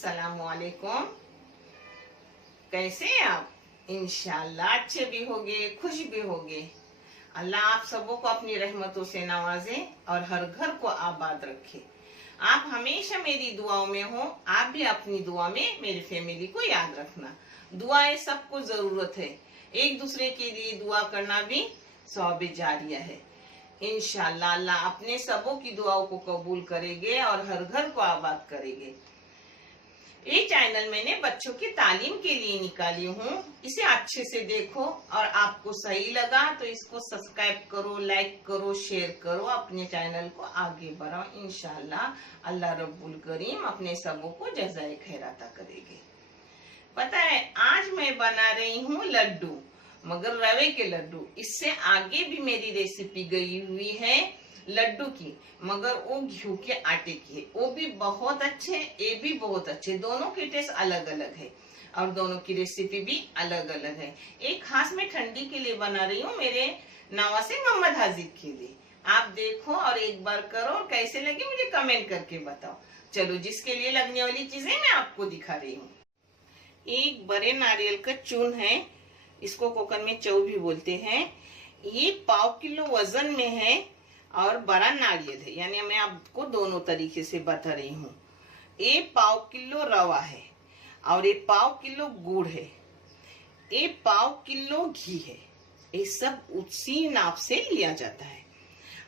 अस्सलामुअलैकुम। कैसे हैं आप? इंशाल्लाह अच्छे भी होगे, खुश भी होगे। अल्लाह आप सबों को अपनी रहमतों से नवाजे और हर घर को आबाद रखे। आप हमेशा मेरी दुआओं में हो। आप भी अपनी दुआ में मेरी फैमिली को याद रखना। दुआएं सबको जरूरत है। एक दूसरे के लिए दुआ करना भी सवाब जारिया है। इंशाल्लाह अल्लाह अपने सबों की दुआओं को कबूल करेंगे और हर घर को आबाद करेंगे। ये चैनल मैंने बच्चों की तालीम के लिए निकाली हूँ। इसे अच्छे से देखो और आपको सही लगा तो इसको सब्सक्राइब करो, लाइक करो, शेयर करो, अपने चैनल को आगे बढ़ाओ। इंशाल्लाह अल्लाह रब्बुल करीम अपने सबों को जज़ाए खैर अता करेंगे। पता है आज मैं बना रही हूँ लड्डू, मगर रवे के लड्डू। इससे आगे भी मेरी रेसिपी गई हुई है लड्डू की, मगर वो घी के आटे की है। वो भी बहुत अच्छे, ये भी बहुत अच्छे। दोनों के टेस्ट अलग अलग है और दोनों की रेसिपी भी अलग अलग है। एक खास मैं ठंडी के लिए बना रही हूँ, मेरे नवासे मोहम्मद हाजिर के लिए। आप देखो और एक बार करो और कैसे लगे मुझे कमेंट करके बताओ। चलो, जिसके लिए लगने वाली चीजें मैं आपको दिखा रही हूँ। एक बड़े नारियल का चून है, इसको कोकन में चौ भी बोलते हैं। ये 1/2 किलो वजन में है और बड़ा नारियल है, यानी मैं आपको दोनों तरीके से बता रही हूँ। ये 1/2 किलो रवा है और ये 1/2 किलो गुड़ है, ये 1/2 किलो घी है। ये सब उसी नाप से लिया जाता है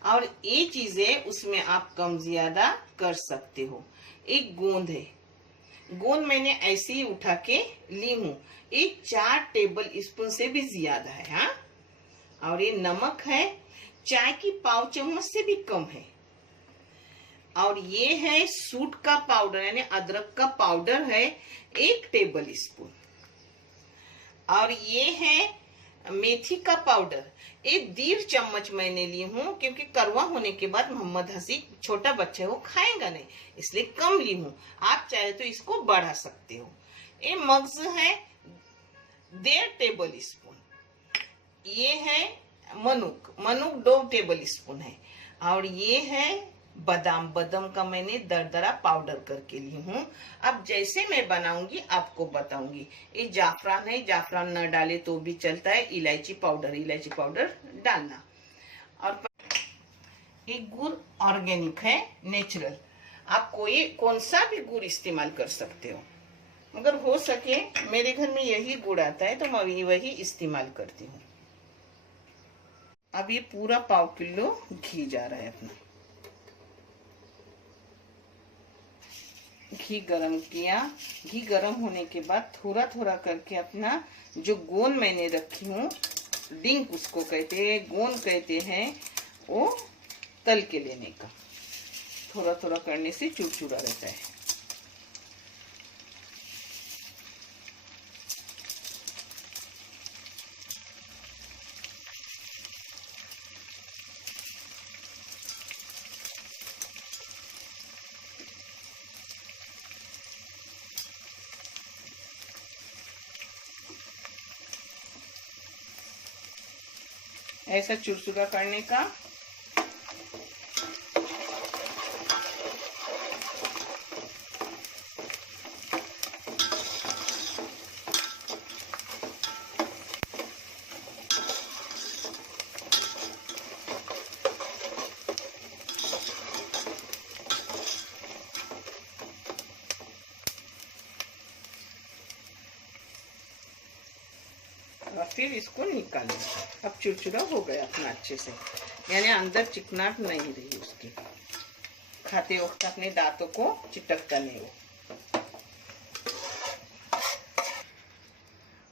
और ये चीजें उसमें आप कम ज्यादा कर सकते हो। एक गोंद है, गोंद मैंने ऐसे ही उठा के ली हूँ। ये 4 टेबल स्पून से भी ज्यादा है। हाँ, और ये नमक है, चाय की 1/2 चम्मच से भी कम है। और ये है सूट का पाउडर, यानी अदरक का पाउडर है, 1 टेबल स्पून। और ये है मेथी का पाउडर, 1.5 चम्मच मैंने ली हूँ, क्योंकि करवा होने के बाद मोहम्मद हसी छोटा बच्चा है, वो खाएगा नहीं, इसलिए कम ली हूँ। आप चाहे तो इसको बढ़ा सकते हो। ये मग्ज है 1.5 टेबल स्पून। ये है मनुक 2 टेबल स्पून है। और ये है बादाम का मैंने दरदरा पाउडर करके ली हूँ। अब जैसे मैं बनाऊंगी आपको बताऊंगी। ये जाफरान है, जाफरान न डाले तो भी चलता है। इलायची पाउडर डालना। और ये गुड़ ऑर्गेनिक है, नेचुरल। आप कौन सा भी गुड़ इस्तेमाल कर सकते हो, मगर हो सके मेरे घर में यही गुड़ आता है तो मैं वही इस्तेमाल करती हूँ। अब ये पूरा 1/2 किलो घी जा रहा है अपना। घी गरम किया। घी गरम होने के बाद थोड़ा थोड़ा करके अपना जो गोंद मैंने रखी हूँ, डिंक उसको कहते हैं, गोंद कहते हैं, वो तल के लेने का। थोड़ा थोड़ा करने से चुरचुरा रहता है। ऐसा चुरचुरा करने का। और फिर इसको निकालें। अब चुरचुरा हो गया अपना अच्छे से, यानी अंदर चिकनाहट नहीं रही उसकी। खाते वक्त अपने दांतों को चिटकता नहीं हो।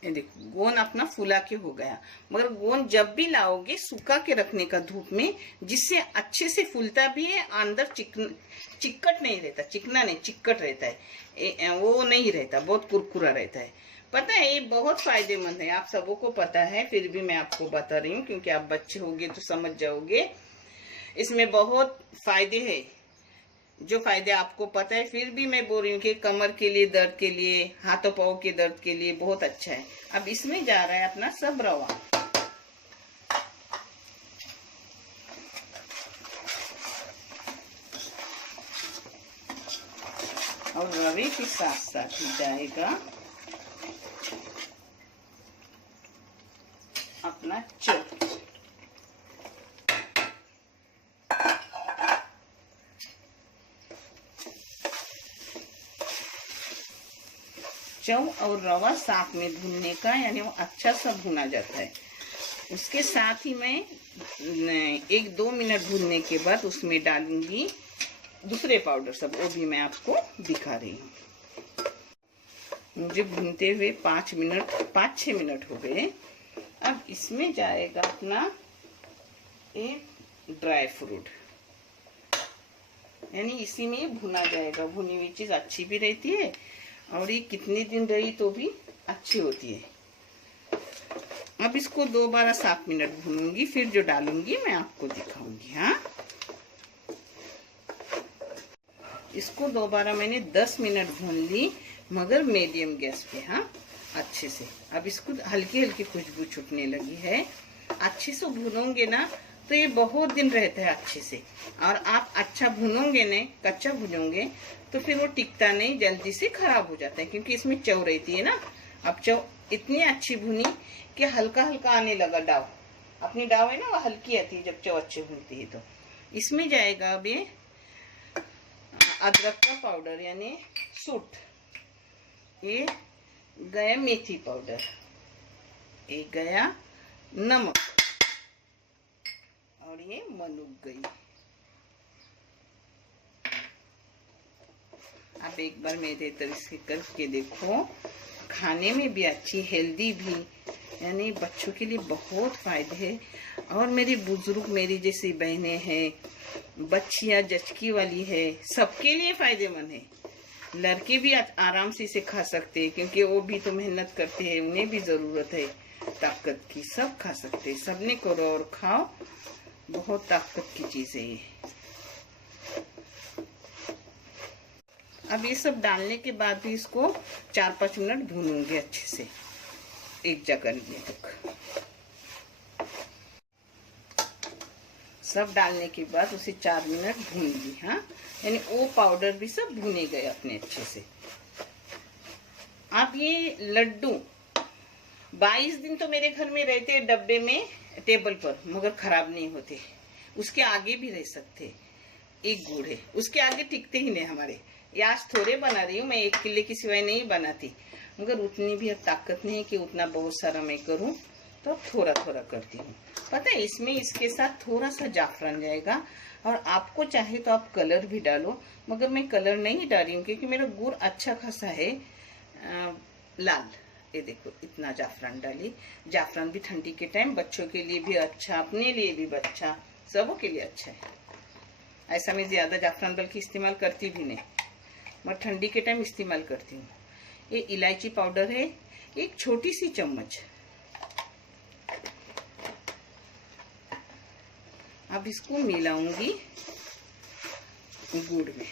ये देखो गोंद अपना फुला के हो गया, मगर गोंद जब भी लाओगे सुखा के रखने का धूप में, जिससे अच्छे से फूलता भी है। अंदर चिकट नहीं रहता, चिकना नहीं, चिकट रहता है, वो नहीं रहता, बहुत कुरकुरा रहता है। पता है ये बहुत फायदेमंद है, आप सबों को पता है, फिर भी मैं आपको बता रही हूँ क्योंकि आप बच्चे होंगे तो समझ जाओगे। इसमें बहुत फायदे हैं, जो फायदे आपको पता है, फिर भी मैं बोल रही हूँ कि कमर के लिए दर्द के लिए, हाथों पाँव के दर्द के लिए बहुत अच्छा है। अब इसमें जा रहा है अपना सब रवा। और रवे के साथ साथ ही जाएगा अपना चावल। चावल और रवा साथ में भूनने का, यानी वो अच्छा सा भुना जाता है। उसके साथ ही मैं 1-2 मिनट भूनने के बाद उसमें डालूंगी दूसरे पाउडर सब, वो भी मैं आपको दिखा रही हूँ। मुझे भूनते हुए 5-6 मिनट हो गए। अब इसमें जाएगा अपना एक ड्राई फ्रूट, यानी इसी में भुना जाएगा। भुनी हुई चीज अच्छी भी रहती है और ये कितने दिन रही तो भी अच्छी होती है। अब इसको दोबारा 7 मिनट भूनूंगी, फिर जो डालूंगी मैं आपको दिखाऊंगी। हाँ, इसको दोबारा मैंने 10 मिनट भून ली, मगर मीडियम गैस पे। हाँ, अच्छे से। अब इसको हल्की हल्की खुशबू छूटने लगी है। अच्छे से भूनोगे ना तो ये बहुत दिन रहता है अच्छे से। और आप अच्छा भूनोगे नहीं, कच्चा भूनोगे तो फिर वो टिकता नहीं, जल्दी से खराब हो जाता है, क्योंकि इसमें चव रहती है ना। अब चव इतनी अच्छी भुनी कि हल्का हल्का आने लगा डाव। अपनी डाव है ना, वो हल्की आती है जब चव अच्छी भूनती है। तो इसमें जाएगा अब ये अदरक का पाउडर, यानी सूट। ये गया मेथी पाउडर, ये गया नमक, और ये मनुक गई। आप एक बार मेरे तरह से करके देखो, खाने में भी अच्छी, हेल्दी भी, यानी बच्चों के लिए बहुत फायदे है। और मेरी बुजुर्ग, मेरी जैसी बहनें हैं, बच्चियां जचकी वाली है, सबके लिए फायदेमंद है। लड़के भी आराम से इसे खा सकते हैं, क्योंकि वो भी तो मेहनत करते हैं, उन्हें भी जरूरत है ताकत की। सब खा सकते हैं, सबने करो और खाओ, बहुत ताकत की चीज है ये। अब ये सब डालने के बाद भी इसको 4-5 मिनट भूनूंगी अच्छे से, एक जगह तक। सब डालने के बाद उसे 4 मिनट भून ली। हाँ, यानी वो पाउडर भी सब भुने गए अपने अच्छे से। अब ये लड्डू 22 दिन तो मेरे घर में रहते हैं डब्बे में, टेबल पर, मगर खराब नहीं होते। उसके आगे भी रह सकते। एक गुड़ है, उसके आगे टिकते ही नहीं हमारे। ये आज थोड़े बना रही हूँ मैं, 1 किलो की सिवाय नहीं बनाती, मगर उतनी भी अब ताकत नहीं है कि उतना बहुत सारा मैं करूँ, तो थोड़ा थोड़ा करती हूँ। पता है, इसमें इसके साथ थोड़ा सा जाफरान जाएगा, और आपको चाहे तो आप कलर भी डालो, मगर मैं कलर नहीं डाल रही हूँ, क्योंकि मेरा गुड़ अच्छा खासा है लाल। ये देखो, इतना जाफरान डाली। जाफरान भी ठंडी के टाइम बच्चों के लिए भी अच्छा, अपने लिए भी अच्छा, सबों के लिए अच्छा है। ऐसा मैं ज्यादा जाफरान बल्कि इस्तेमाल करती भी नहीं, मैं ठंडी के टाइम इस्तेमाल करती हूँ। ये इलायची पाउडर है, एक छोटी सी चम्मच। अब इसको मिलाऊंगी गुड़ में।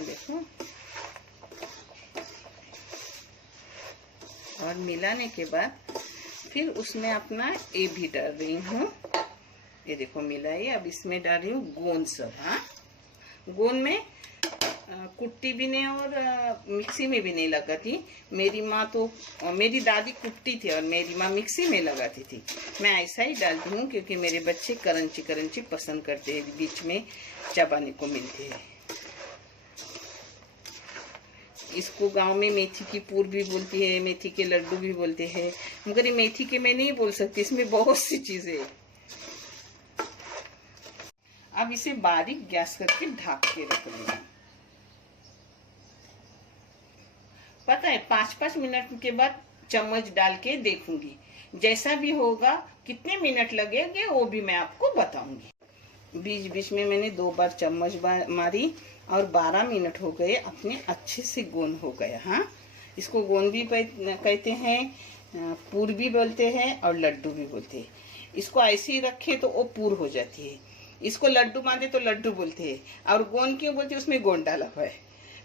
देखो, और मिलाने के बाद फिर उसमें अपना ये भी डाल रही हूँ। ये देखो मिलाई। अब इसमें डाल रही हूँ गोंद सब। हाँ, गोंद में कुट्टी भी नहीं और मिक्सी में भी नहीं लगाती। मेरी माँ तो, मेरी दादी कुट्टी थी और मेरी माँ मिक्सी में लगाती थी। मैं ऐसा ही डालती हूँ, क्योंकि मेरे बच्चे करंची करंची पसंद करते हैं, बीच में चबाने को मिलते हैं। इसको गांव में मेथी की पूर भी बोलती है, मेथी के लड्डू भी बोलते हैं, मगर ये मेथी के मैं नहीं बोल सकती, इसमें बहुत सी चीजें हैं। अब इसे बारीक गैस करके ढक के रख लूंगी। पता है, 5-5 मिनट के बाद चम्मच डाल के देखूंगी, जैसा भी होगा, कितने मिनट लगेंगे वो भी मैं आपको बताऊंगी। बीच बीच में मैंने 2 बार चम्मच मारी और 12 मिनट हो गए, अपने अच्छे से गोंद हो गया। हाँ, इसको गोंद भी कहते हैं, पूर भी बोलते हैं और लड्डू भी बोलते हैं। इसको ऐसे ही रखे तो वो पूर हो जाती है, इसको लड्डू बांधे तो लड्डू बोलते हैं। और गोंद क्यों बोलते हैं? उसमें गोंद डाला हुआ है।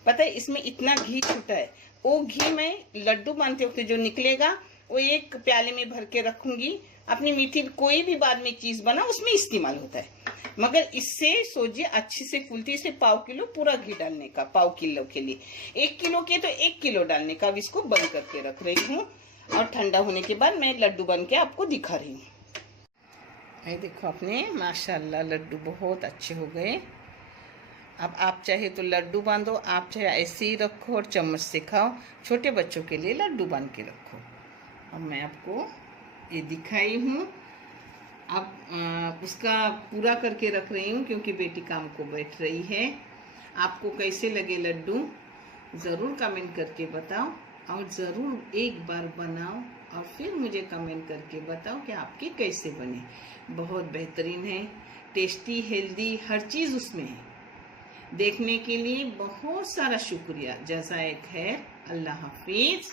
पता है, इसमें इतना घी छूटा है, वो घी मैं लड्डू बांधते वक्त जो निकलेगा वो एक प्याले में भर के रखूंगी, अपनी मीठी कोई भी बाद में चीज बना उसमें इस्तेमाल होता है, मगर इससे सोचिए अच्छे से फूलती। इसे 1/4 किलो पूरा घी डालने का, 1/4 किलो के लिए। 1 किलो के तो 1 किलो डालने का। अब इसको बंद करके रख रही हूँ और ठंडा होने के बाद मैं लड्डू बन के आपको दिखा रही हूँ। ये देखो अपने माशाल्लाह लड्डू बहुत अच्छे हो गए। अब आप चाहे तो लड्डू बांधो, आप चाहे ऐसे ही रखो और चम्मच से खाओ। छोटे बच्चों के लिए लड्डू बांध के रखो। अब मैं आपको ये दिखाई हूँ। अब उसका पूरा करके रख रही हूँ क्योंकि बेटी काम को बैठ रही है। आपको कैसे लगे लड्डू ज़रूर कमेंट करके बताओ, और ज़रूर एक बार बनाओ और फिर मुझे कमेंट करके बताओ कि आपके कैसे बने। बहुत बेहतरीन है, टेस्टी, हेल्दी, हर चीज़ उसमें है। देखने के लिए बहुत सारा शुक्रिया। जज़ाए खैर। अल्लाह हाफिज़।